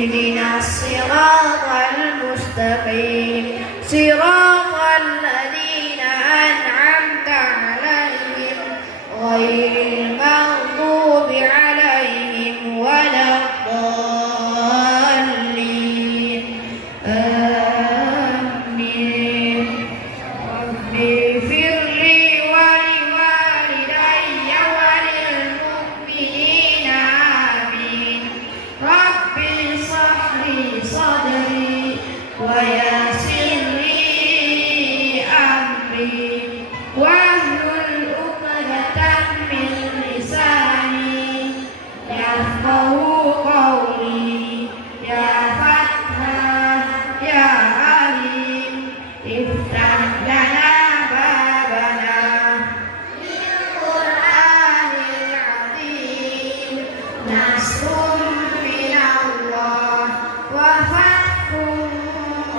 اهدنا الصراط المستقيم صراط الذين أنعمت عليهم غير المغضوب عليهم ولا الضالين آمين. رب اغفر لي ولوالدي وللمؤمنين آمين. رب اشرح لي صدري ويسر لي أمري واحلل عقدة من لساني يفقهوا قولي يا فتاح يا عليم افتح لنا بابنا بالقرآن العظيم نصر من الله وفتح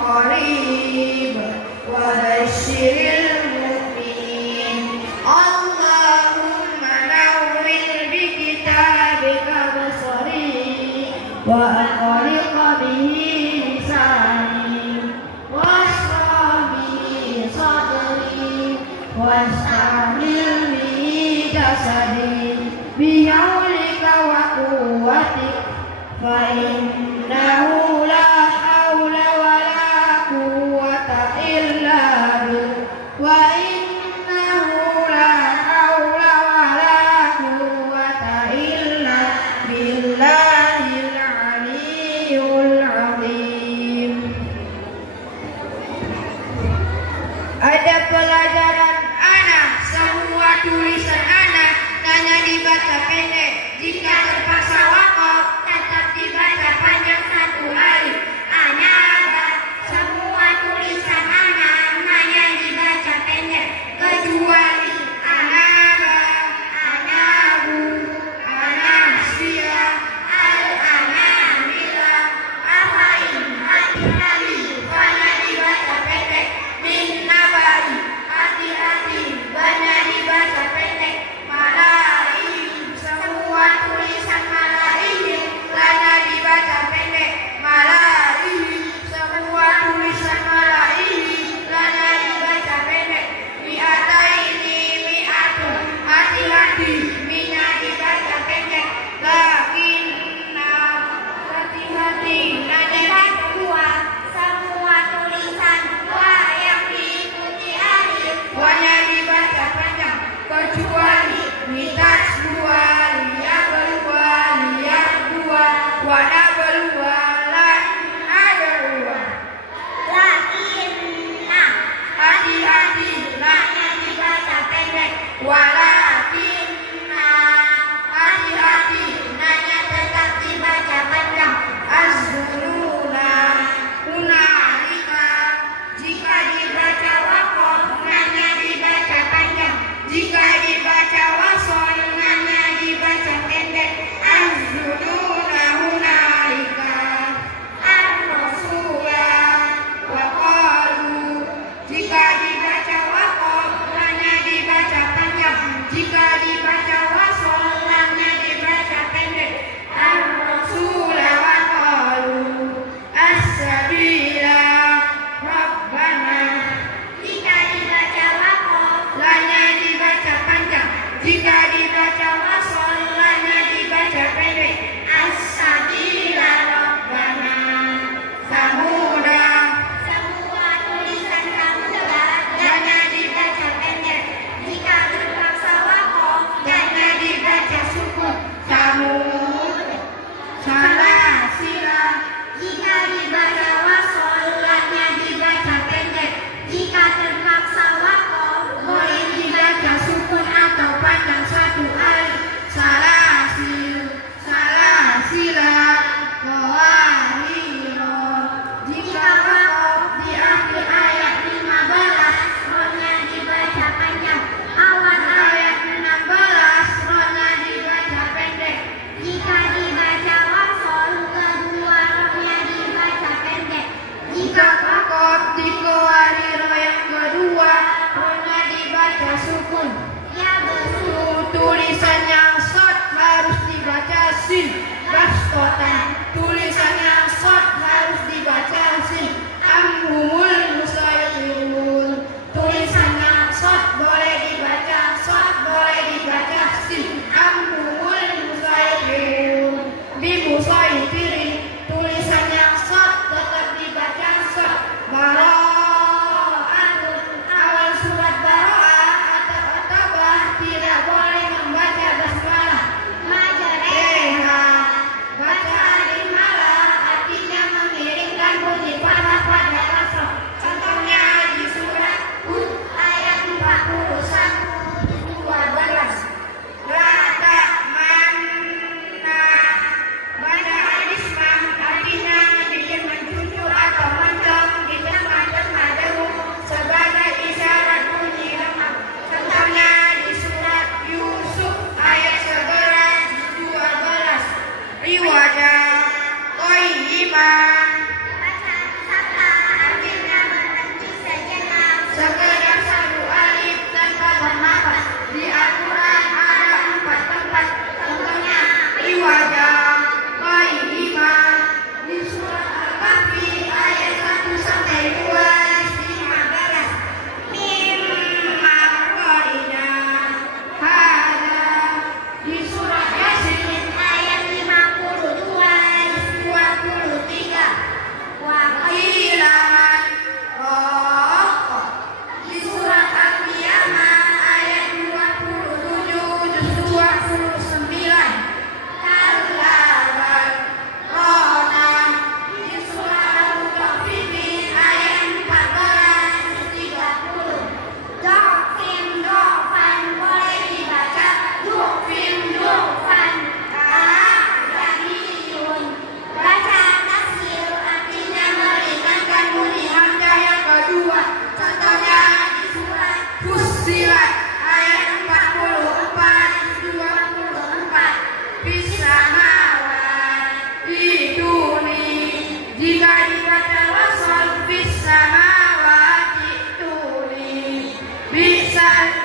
قريب وبشر المؤمنين. اللهم نور بكتابك بصري وأطلق به لساني واشرح به صدري واستعمل به جسدي بحولك وقوتك فإنه لا حول ولا قوة إلا بك وإنه لا حول ولا قوة إلا بالله العلي العظيم. Ada pelajaran anak, semua tulisan anak hanya dibaca pendek. Jika terpaksa wakaf, tetap dibaca panjang satu hari. Anak, semua tulisan anak hanya dibaca pendek, kecuali anak, anabu, anasia, al-anamila, afain, hati-hati, banyak dibaca pendek. Min nabai, hati-hati, banyak dibaca pendek. Malaik, semua tulisan malaik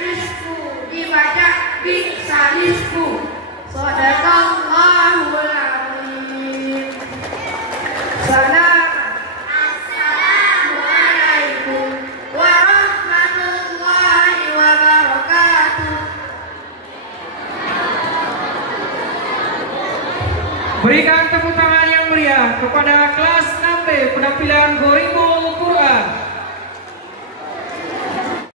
rizku, dibaca bisa rizku. Shadaqallahul adzim. Assalamualaikum warahmatullahi wabarakatuh. Berikan tepuk tangan yang meriah kepada kelas 6B penampilan Gorimbo